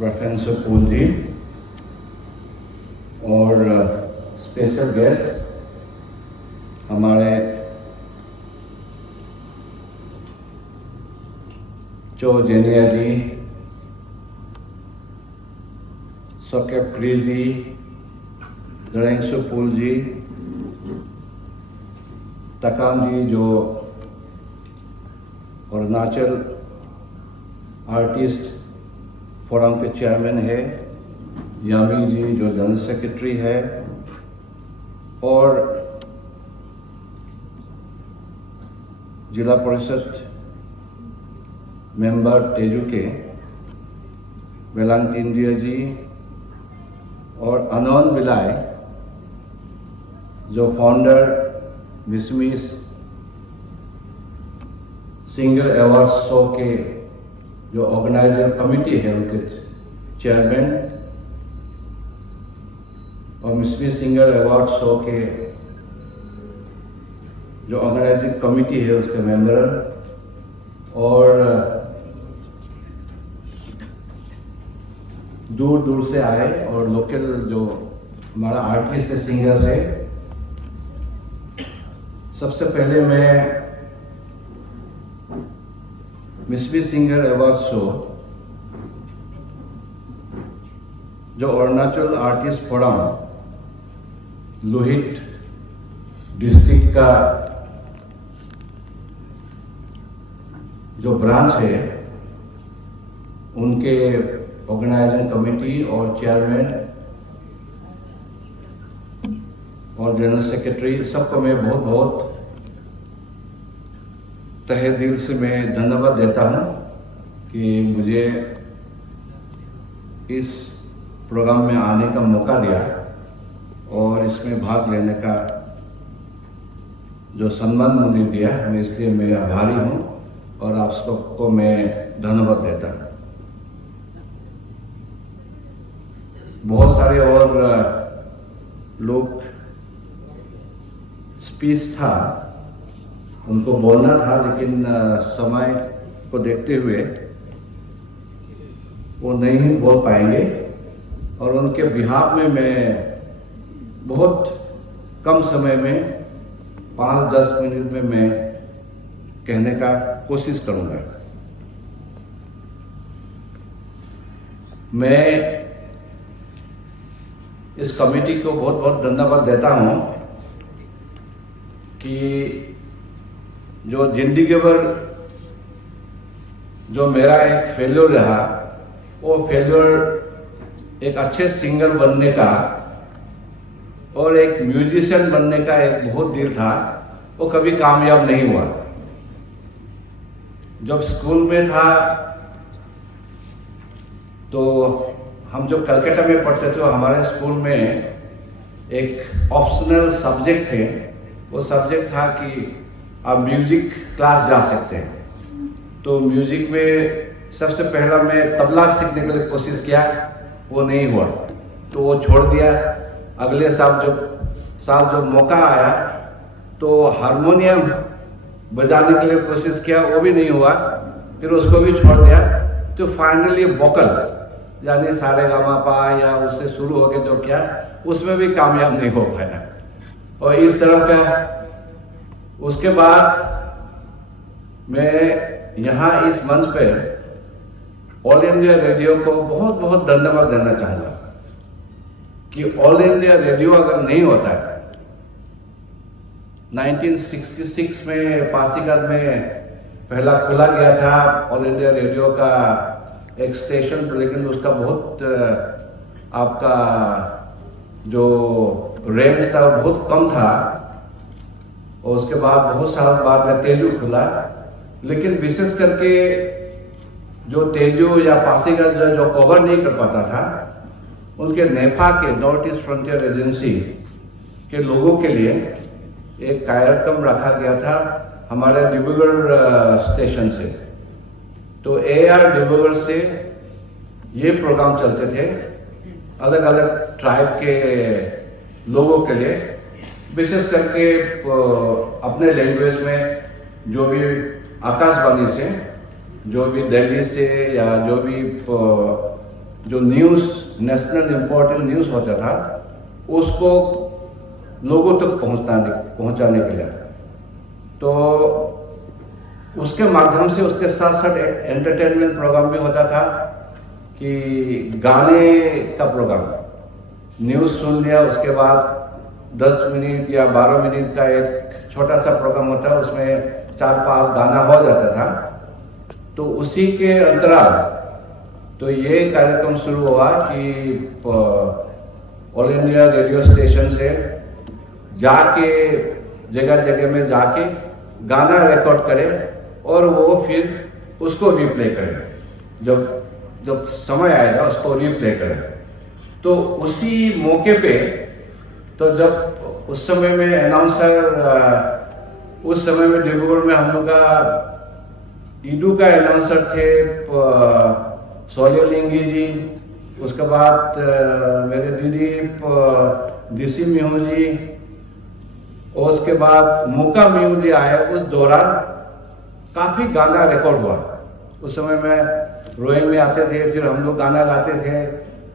Reference pool जी और special guest हमारे चो जेनिया जी, सोकेप क्री जी, दरेंगसु पूल जी, तकाम जी जो अरुणाचल आर्टिस्ट फोरम के चेयरमैन है, यामी जी जो जनरल सेक्रेटरी है, और जिला परिषद मेंबर तेजू के वेलांग इंडिया जी, और अनोन बिलाई जो फाउंडर मिसमिस सिंगर अवार्ड शो के जो ऑर्गेनाइजर कमिटी है उनके चेयरमैन, और मिसमिस सिंगर अवार्ड शो के जो ऑर्गेनाइजिंग कमिटी है उसके मेंबर, और दूर दूर से आए और लोकल जो हमारा आर्टिस्ट है, सिंगर्स है। सबसे पहले मैं मिसमिस सिंगर अवार्ड शो जो Arunachal artist forum Lohit district का जो ब्रांच है उनके ऑर्गेनाइजिंग कमेटी और चेयरमैन और जनरल सेक्रेटरी सबको मैं बहुत बहुत तहे दिल से मैं धन्यवाद देता हूं कि मुझे इस प्रोग्राम में आने का मौका दिया और इसमें भाग लेने का जो सम्मान मुझे दिया, मैं इसलिए मैं आभारी हूं और आप सबको मैं धन्यवाद देता हूं। बहुत सारे और लोग स्पीच था, उनको बोलना था, लेकिन समय को देखते हुए वो नहीं बोल पाएंगे, और उनके बिहाफ में मैं बहुत कम समय में 5-10 मिनट में मैं कहने का कोशिश करूंगा। मैं इस कमेटी को बहुत बहुत धन्यवाद देता हूं कि जो जिंदगी भर जो मेरा एक फेल्योर रहा, वो फेल्योर एक अच्छे सिंगर बनने का और एक म्यूजिशियन बनने का एक बहुत दिल था, वो कभी कामयाब नहीं हुआ। जब स्कूल में था तो हम जो कलकत्ता में पढ़ते थे, हमारे स्कूल में एक ऑप्शनल सब्जेक्ट थे। वो सब्जेक्ट था कि आप म्यूजिक क्लास जा सकते हैं। तो म्यूजिक में सबसे पहला मैं तबला सीखने के लिए कोशिश किया, वो नहीं हुआ तो वो छोड़ दिया। अगले साल जो मौका आया तो हारमोनियम बजाने के लिए कोशिश किया, वो भी नहीं हुआ, फिर उसको भी छोड़ दिया। तो फाइनली वोकल यानी सारे गामा पा या उससे शुरू हो के जो किया, उसमें भी कामयाब नहीं हो पाया। और इस तरह का उसके बाद मैं यहाँ इस मंच पर ऑल इंडिया रेडियो को बहुत बहुत धन्यवाद देना चाहूँगा कि ऑल इंडिया रेडियो अगर नहीं होता है, 1966 में पासीघाट में पहला खोला गया था ऑल इंडिया रेडियो का एक स्टेशन, लेकिन उसका बहुत आपका जो रेंज था बहुत कम था। और उसके बाद बहुत साल बाद में तेजू खुला, लेकिन विशेष करके जो तेजू या पासीघाट जो कवर नहीं कर पाता था, उनके नेपा के नॉर्थ ईस्ट फ्रंटियर एजेंसी के लोगों के लिए एक कार्यक्रम रखा गया था हमारे डिब्रूगढ़ स्टेशन से। तो AR डिब्रूगढ़ से ये प्रोग्राम चलते थे अलग अलग ट्राइब के लोगों के लिए, विशेष करके अपने लैंग्वेज में जो भी आकाशवाणी से, जो भी दिल्ली से या जो भी जो न्यूज़, नेशनल इम्पोर्टेंट न्यूज़ होता था, उसको लोगों तक पहुंचाने के लिए। तो उसके माध्यम से उसके साथ साथ एक एंटरटेनमेंट प्रोग्राम भी होता था कि गाने का प्रोग्राम। न्यूज़ सुन लिया, उसके बाद 10 मिनट या 12 मिनट का एक छोटा सा प्रोग्राम होता है, उसमें 4-5 गाना हो जाता था। तो उसी के अंतराल तो ये कार्यक्रम शुरू हुआ कि ऑल इंडिया रेडियो स्टेशन से जाके जगह जगह में जाके गाना रिकॉर्ड करे और वो फिर उसको रिप्ले करे, जब समय आएगा उसको रिप्ले करे। तो उसी मौके पे, तो जब उस समय में अनाउंसर, उस समय में डिब्रूगढ़ में हम लोग का ईडू का अनाउंसर थे सोलियोलिंगी जी, उसके बाद मेरे दीदी दिसी मिहू जी, और उसके बाद मुका मिहू जी आए। उस दौरान काफ़ी गाना रिकॉर्ड हुआ। उस समय में रोइंग में आते थे, फिर हम लोग गाना गाते थे।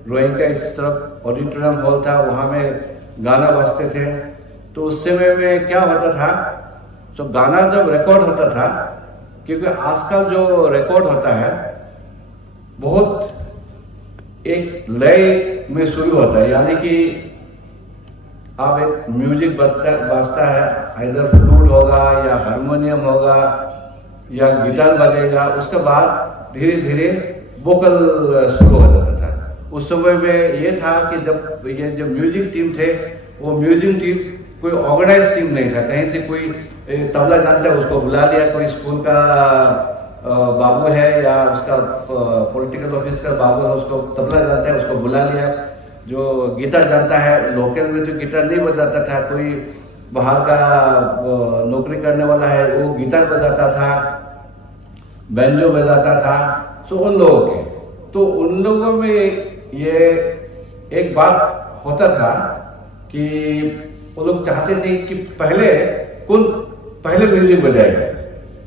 रोइंग का इस तरफ ऑडिटोरियम हॉल था, वहाँ में गाना बजते थे। तो उस समय में क्या होता था, तो गाना जब रिकॉर्ड होता था, क्योंकि आजकल जो रिकॉर्ड होता है बहुत एक लय में शुरू होता है, यानी कि आप एक म्यूजिक बजता है, इधर फ्लूट होगा या हारमोनियम होगा या गिटार बजेगा, उसके बाद धीरे धीरे वोकल शुरू हो जाता था। उस समय में ये था कि जब ये जो म्यूजिक टीम थे, वो म्यूजिक टीम कोई ऑर्गेनाइज टीम नहीं था। कहीं से कोई तबला जानता है उसको बुला लिया, कोई स्कूल का बाबू है या उसका पॉलिटिकल ऑफिस का बाबू है, उसको तबला जानता है उसको बुला लिया। जो गिटार जानता है, लोकल में जो गिटार नहीं बजाता था, कोई बाहर का नौकरी करने वाला है वो गिटार बजाता था, बैंजो बजाता था। तो उन लोगों के, तो उन लोगों में ये एक बात होता था कि वो लोग चाहते थे कि पहले म्यूजिक बजाएगा।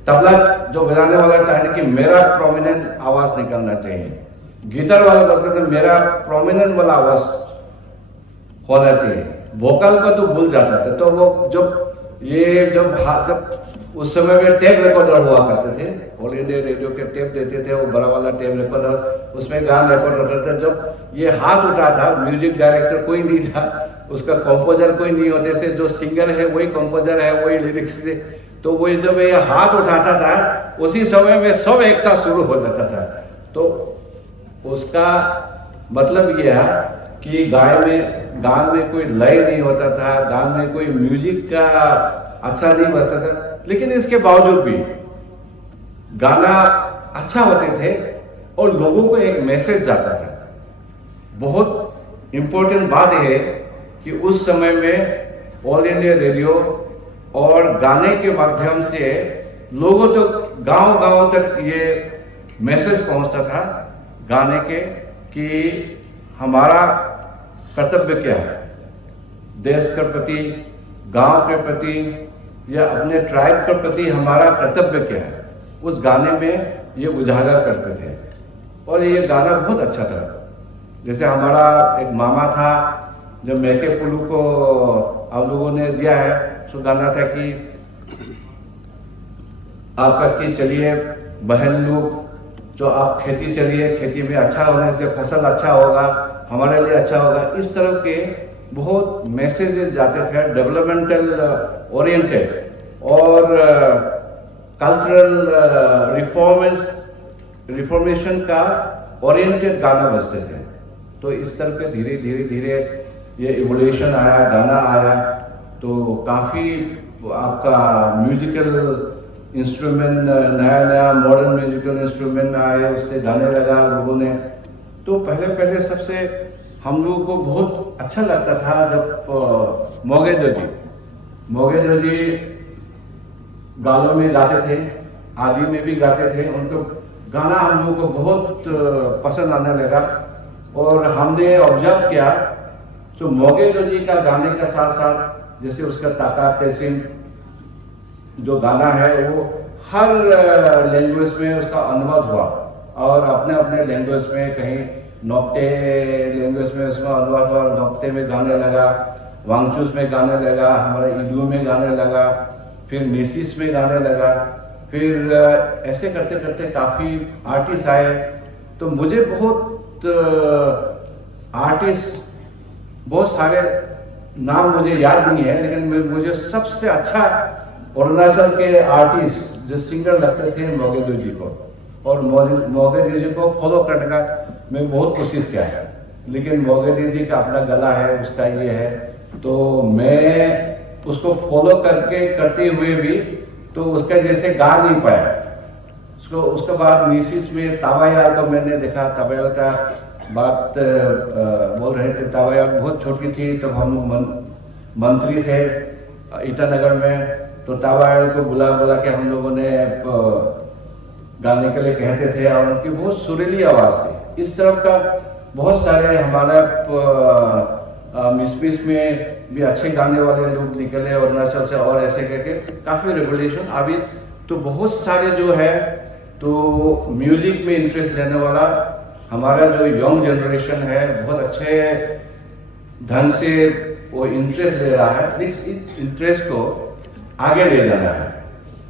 तबला जो बजाने वाला चाहते कि मेरा प्रोमिनेंट आवाज निकलना चाहिए, गिटार वाला बोलते थे मेरा प्रोमिनेंट वाला आवाज होना चाहिए। वोकल का तो भूल जाता था। तो वो जब उस समय में टेप रिकॉर्डर हुआ करते थे, ऑल इंडिया रेडियो के टेप देते थे, वो बड़ा वाला टेप रिकॉर्डर, उसमें गाना रिकॉर्ड होता था। जब ये हाथ उठा था, म्यूजिक डायरेक्टर कोई नहीं था, उसका कंपोजर कोई नहीं होते थे, जो सिंगर है वही कंपोजर है, वही लिरिक्स थे। तो वो जब ये हाथ उठाता था, उसी समय में सब एक साथ शुरू हो जाता था। तो उसका मतलब यह है कि गान में कोई लय नहीं होता था, गान में कोई म्यूजिक का अच्छा नहीं बजता था, लेकिन इसके बावजूद भी गाना अच्छा होते थे और लोगों को एक मैसेज जाता था। बहुत इंपॉर्टेंट बात है कि उस समय में ऑल इंडिया रेडियो और गाने के माध्यम से लोगों तक, गांव तक ये मैसेज पहुंचता था गाने के कि हमारा कर्तव्य क्या है, देश के प्रति, गांव के प्रति या अपने ट्राइब के प्रति हमारा कर्तव्य क्या है, उस गाने में ये उजागर करते थे। और ये गाना बहुत अच्छा था। जैसे हमारा एक मामा था, जब मैके पुलू को आप लोगों ने दिया है, तो गाना था कि आपका कि चलिए बहन लोग, जो आप खेती चलिए, खेती में अच्छा होने से फसल अच्छा होगा, हमारे लिए अच्छा होगा। इस तरह के बहुत मैसेजेस जाते थे, डेवलपमेंटल ओरिएंटेड और कल्चरल रिफॉर्मेशन का ओरिएंटेड गाना बजते थे। तो इस तरह के धीरे धीरे ये इवोल्यूशन आया, गाना आया। तो काफ़ी आपका म्यूजिकल इंस्ट्रूमेंट, नया मॉडर्न म्यूजिकल इंस्ट्रूमेंट आए, उससे गाने लगा लोगों ने। तो पहले सबसे हम लोगों को बहुत अच्छा लगता था जब मोगेंद्र जी गानों में गाते थे, आदि में भी गाते थे। उनको गाना हम लोगों को बहुत पसंद आने लगा और हमने ऑब्जर्व किया तो मोगेंद्र जी का गाने के साथ साथ जैसे उसका ताकत तहसीन जो गाना है वो हर लैंग्वेज में उसका अनुवाद हुआ और अपने लैंग्वेज में कहीं नोक्टे लैंग्वेज में उसका अनुवाद हुआ, नोक्टे में गाने लगा, वांगचूस में गाने लगा, हमारे इलू में गाने लगा, फिर नीसिस में गाने लगा, फिर ऐसे करते करते काफ़ी आर्टिस्ट आए। तो मुझे बहुत आर्टिस्ट, बहुत सारे नाम मुझे याद नहीं है, लेकिन मुझे सबसे अच्छा अरुणाचल के आर्टिस्ट जो सिंगर लगते थे मोगेदू जी को, और मोगेदू जी को फॉलो करने का मैं बहुत कोशिश किया है, लेकिन मोगेदू जी का अपना गला है, उसका ये है, तो मैं उसको फॉलो करते हुए भी तो उसका जैसे गा नहीं पाया। उसके बाद नीसिस में तावायाल को मैंने देखा, तावायाल का बात बोल रहे थे। तावायाल बहुत छोटी थी तब हम मंत्री थे ईटानगर में, तो तावायाल को बुला के हम लोगों ने गाने के लिए कहते थे, और उनकी बहुत सुरीली आवाज़ थी। इस तरह का बहुत सारे हमारा मिसमिस में भी अच्छे गाने वाले लोग निकले अरुणाचल से, और ऐसे करके काफ़ी रेवोल्यूशन अभी तो बहुत सारे जो है तो म्यूजिक में इंटरेस्ट लेने वाला हमारा जो यंग जनरेशन है बहुत अच्छे ढंग से वो इंटरेस्ट ले रहा है। इस इंटरेस्ट को आगे ले जाना है,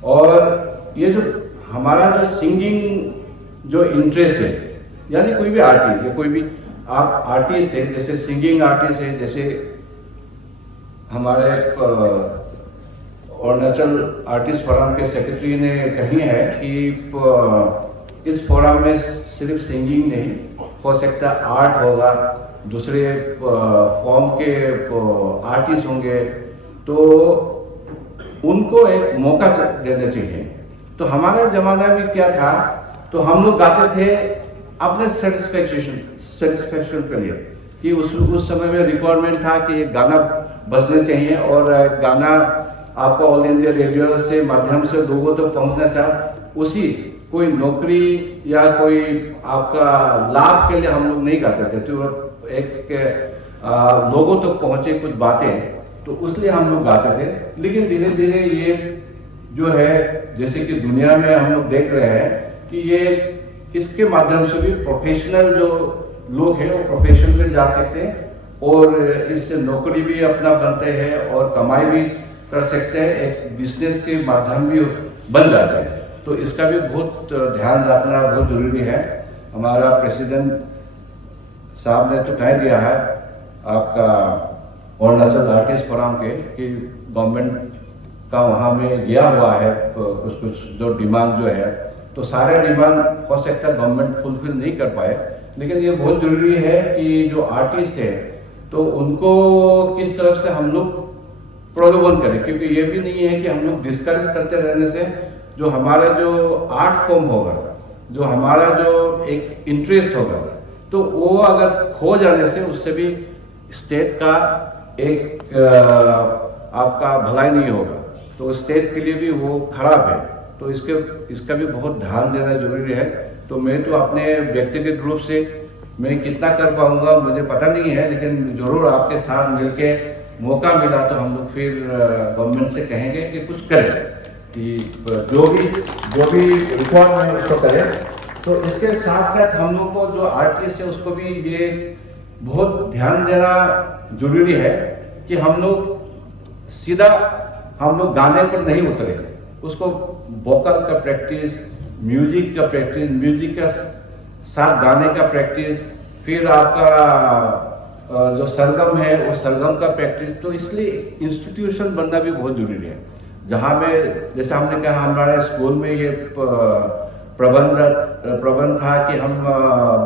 और ये जो हमारा जो सिंगिंग जो इंटरेस्ट है, यानी कोई भी आर्टिस्ट या कोई भी आप आर्टिस्ट है, जैसे सिंगिंग आर्टिस्ट है, जैसे हमारे अरुणाचल आर्टिस्ट फोरम के सेक्रेटरी ने कही है कि इस फोरम में सिर्फ सिंगिंग नहीं हो सकता, आर्ट होगा, दूसरे फॉर्म के आर्टिस्ट होंगे, तो उनको एक मौका देना चाहिए। तो हमारे जमाना में क्या था, तो हम लोग गाते थे अपने सेटिस्फेक्शन के लिए, कि उस समय में रिक्वायरमेंट था कि एक गाना बजने चाहिए, और गाना आपको ऑल इंडिया रेडियो से माध्यम से लोगों तक पहुंचना था। उसी कोई नौकरी या कोई आपका लाभ के लिए हम लोग नहीं गाते थे, तो एक लोगों तक पहुंचे कुछ बातें, तो इसलिए हम लोग गाते थे। लेकिन धीरे धीरे ये जो है, जैसे कि दुनिया में हम लोग देख रहे हैं कि ये इसके माध्यम से भी प्रोफेशनल जो लोग हैं वो प्रोफेशन में जा सकते हैं, और इससे नौकरी भी अपना बनते हैं और कमाई भी कर सकते हैं, एक बिजनेस के माध्यम भी बन जाते हैं। तो इसका भी बहुत ध्यान रखना बहुत जरूरी है। हमारा प्रेसिडेंट साहब ने तो कह दिया है आपका अरुणाचल आर्टिस्ट फोरम के कि गवर्नमेंट का वहाँ में गया हुआ है कुछ जो डिमांड जो है, तो सारे डिमांड हो सकता है गवर्नमेंट फुलफिल नहीं कर पाए, लेकिन ये बहुत जरूरी है कि जो आर्टिस्ट है तो उनको किस तरह से हम लोग प्रलोभन करें, क्योंकि ये भी नहीं है कि हम लोग डिस्करेज करते रहने से जो हमारा जो आर्ट फॉर्म होगा, जो हमारा जो एक इंटरेस्ट होगा, तो वो अगर खो जाने से उससे भी स्टेट का एक आपका भलाई नहीं होगा, तो स्टेट के लिए भी वो खराब है। तो इसका भी बहुत ध्यान देना जरूरी है। तो मैं तो अपने व्यक्तिगत रूप से मैं कितना कर पाऊंगा मुझे पता नहीं है, लेकिन जरूर आपके साथ मिलके मौका मिला तो हम लोग फिर गवर्नमेंट से कहेंगे कि कुछ करें, कि जो भी रिफॉर्म है उसको करें। तो इसके साथ साथ हम लोग को जो आर्टिस्ट है उसको भी ये बहुत ध्यान देना जरूरी है कि हम लोग सीधा हम लोग गाने पर नहीं उतरे, उसको वोकल का प्रैक्टिस, म्यूजिक का प्रैक्टिस, म्यूजिक का साथ गाने का प्रैक्टिस, फिर आपका जो सरगम है वो सरगम का प्रैक्टिस। तो इसलिए इंस्टीट्यूशन बनना भी बहुत जरूरी है, जहाँ में जैसे हमने कहा हमारे स्कूल में ये प्रबंध था कि हम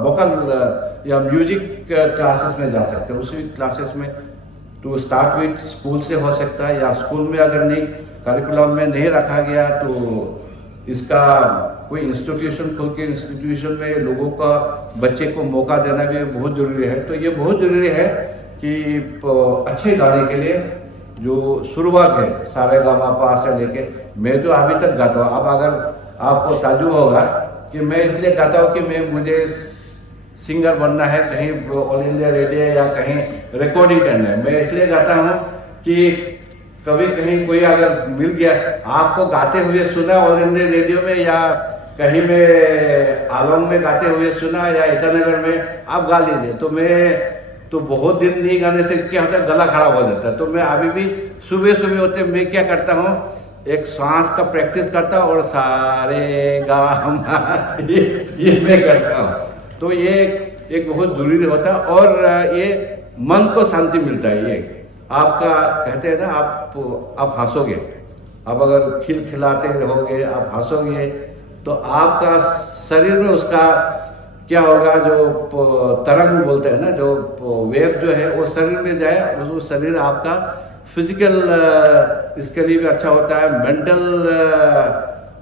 वोकल या म्यूजिक क्लासेस में जा सकते हैं। उसी क्लासेस में तो स्टार्ट विथ स्कूल से हो सकता है, या स्कूल में अगर नहीं करिकुलम में नहीं रखा गया तो इसका कोई इंस्टीट्यूशन खोल के इंस्टीट्यूशन में लोगों का बच्चे को मौका देना भी बहुत जरूरी है। तो ये बहुत जरूरी है कि अच्छे गाने के लिए जो शुरुआत है सारे गामा से लेके, मैं तो अभी तक गाता हूँ। अब अगर आपको ताजुब होगा कि मैं इसलिए गाता हूँ कि मुझे सिंगर बनना है, कहीं ऑल इंडिया रेडियो या कहीं रिकॉर्डिंग करना है। मैं इसलिए गाता हूँ कि कभी कहीं कोई अगर मिल गया, आपको गाते हुए सुना ऑल इंडिया रेडियो में या कहीं में आलोंग में गाते हुए सुना या ईटानगर में, आप गा लीजिए। तो मैं तो बहुत दिन नहीं गाने से क्या होता है, गला खराब हो जाता है। तो मैं अभी भी सुबह सुबह होते मैं क्या करता हूँ, एक सांस का प्रैक्टिस करता हूँ और सारे गा ये मैं करता हूँ। तो ये एक बहुत जरूरी होता है और ये मन को शांति मिलता है। ये आपका कहते हैं ना, आप हंसोगे, आप अगर खिलखिलाते रहोगे, आप हंसोगे, तो आपका शरीर में उसका क्या होगा, जो तरंग बोलते हैं ना, जो वेव जो है वो शरीर में जाए, वो शरीर आपका फिजिकल इसके लिए भी अच्छा होता है, मेंटल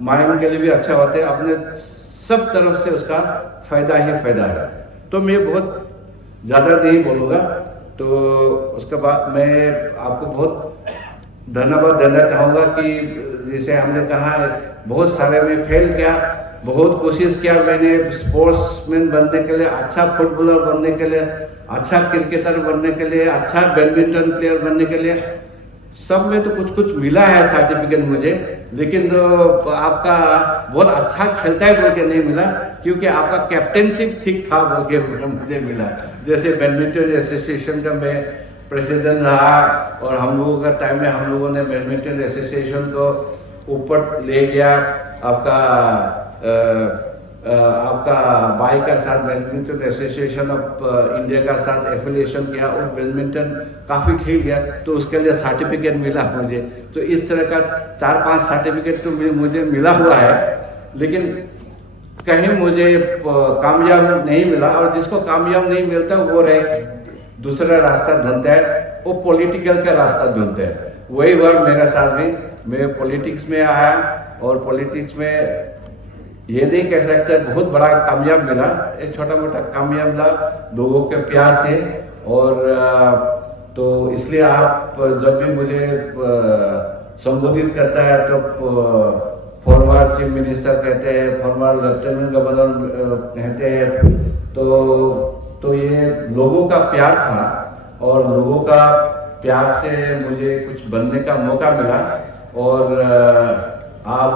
माइंड के लिए भी अच्छा होता है, अपने सब तरफ से उसका फायदा ही फायदा है। तो मैं बहुत ज़्यादा नहीं बोलूँगा। तो उसके बाद मैं आपको बहुत धन्यवाद देना चाहूँगा कि जैसे हमने कहा, बहुत सारे में फेल किया, बहुत कोशिश किया मैंने स्पोर्ट्समैन बनने के लिए, अच्छा फुटबॉलर बनने के लिए, अच्छा क्रिकेटर बनने के लिए, अच्छा बैडमिंटन प्लेयर बनने के लिए। सब में तो कुछ कुछ मिला है सर्टिफिकेट मुझे, लेकिन तो आपका बहुत अच्छा खेलता है बोल के नहीं मिला, क्योंकि आपका कैप्टनशिप ठीक था बोल के मुझे मिला। जैसे बैडमिंटन एसोसिएशन का मैं प्रेसिडेंट रहा और हम लोगों का टाइम में हम लोगों ने बैडमिंटन एसोसिएशन को ऊपर ले गया। आपका बाई का साथ बैडमिंटन एसोसिएशन ऑफ इंडिया का साथ एफिलिएशन किया और बैडमिंटन काफ़ी खेल गया, तो उसके लिए सर्टिफिकेट मिला मुझे। तो इस तरह का 4-5 सर्टिफिकेट तो मुझे मिला हुआ है, लेकिन कहीं मुझे कामयाब नहीं मिला। और जिसको कामयाब नहीं मिलता वो दूसरा रास्ता ढूंढता है, वो पॉलिटिकल का रास्ता ढूंढता है। वही हुआ मेरे साथ भी। मैं पॉलिटिक्स में आया और पॉलिटिक्स में ये नहीं कह सकते बहुत बड़ा कामयाब मिला, एक छोटा मोटा कामयाब मिला लोगों के प्यार से। और तो इसलिए आप जब भी मुझे संबोधित करता है तो फॉर्मर चीफ मिनिस्टर कहते हैं, फॉर्मर लेफ्टिनेंट गवर्नर कहते हैं। तो ये लोगों का प्यार था और लोगों का प्यार से मुझे कुछ बनने का मौका मिला और आप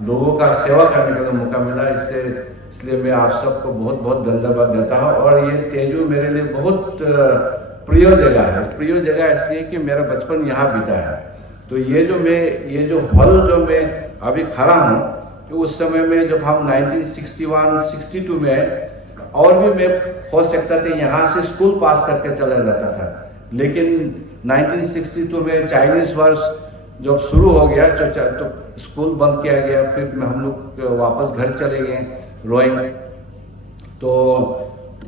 लोगों का सेवा करने का मौका मिला। इसलिए मैं आप सबको बहुत बहुत धन्यवाद देता हूँ। और ये तेजू मेरे लिए बहुत प्रिय जगह है। प्रिय जगह इसलिए कि मेरा बचपन यहाँ बीता है। तो ये जो हॉल जो मैं अभी खड़ा हूँ, तो उस समय में जब हम 1961-62 में और भी मैं हो सकता था यहाँ से स्कूल पास करके चला जाता था, लेकिन 1962 में चाइनीज वर्ष जब शुरू हो गया तो स्कूल बंद किया गया। फिर हम लोग वापस घर चले गए रोइंग। तो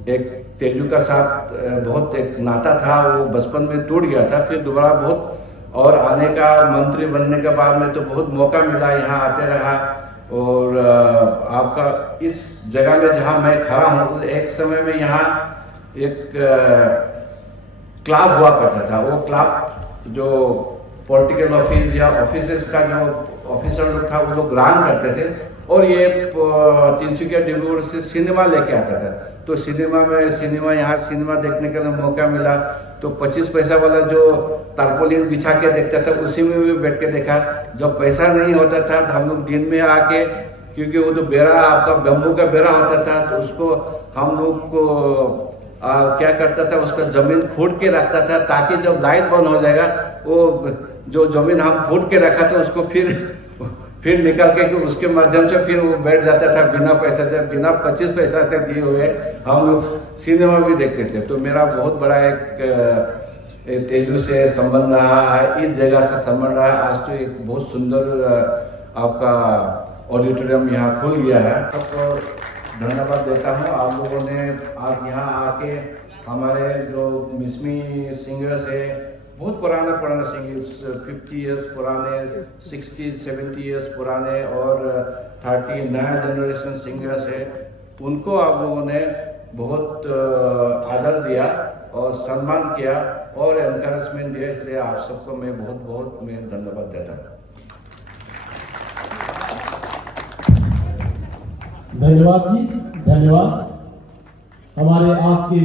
एक तेजू का साथ बहुत एक नाता था, वो बचपन में टूट गया था। फिर दोबारा बहुत और आने का, मंत्री बनने के बाद में तो बहुत मौका मिला, यहाँ आते रहा। और आपका इस जगह में जहाँ मैं खड़ा हूँ, एक समय में यहाँ एक क्लब हुआ करता था। वो क्लब जो पॉलिटिकल ऑफिस या ऑफिसेस का जो ऑफिसर लोग था वो लोग रन करते थे। और ये तिनसुकिया डिब्रूगढ़ से सिनेमा लेके आता था। तो सिनेमा यहाँ सिनेमा देखने का मौका मिला। तो 25 पैसा वाला जो तारपोलिन बिछा के देखता था, उसी में भी बैठ के देखा। जब पैसा नहीं होता था तो हम लोग दिन में आके, क्योंकि वो तो बेड़ा आपका बम्बू का बेड़ा होता था, तो उसको हम लोग को क्या करता था, उसका जमीन खोद के रखता था, ताकि जब लाइट बंद हो जाएगा वो जो जमीन हम खोद के रखा था उसको फिर निकल के उसके माध्यम से फिर वो बैठ जाता था बिना पैसे से, बिना 25 पैसा से दिए हुए हम लोग सिनेमा भी देखते थे। तो मेरा बहुत बड़ा एक तेजू से संबंध रहा है, इस जगह से संबंध रहा है। आज तो एक बहुत सुंदर आपका ऑडिटोरियम यहाँ खुल गया है। आपको धन्यवाद देता हूँ। आप लोगों ने आज यहाँ आके हमारे जो मिसमी सिंगर्स है, बहुत पुराने सिंगर्स, 50 इयर्स पुराने, 60-70 इयर्स पुराने और 30 नया जनरेशन सिंगर्स है, उनको आप लोगों ने बहुत आदर दिया और सम्मान किया और एनकरेजमेंट दिया। इसलिए आप सबको मैं बहुत धन्यवाद देता हूँ। धन्यवाद जी, धन्यवाद। हमारे आज की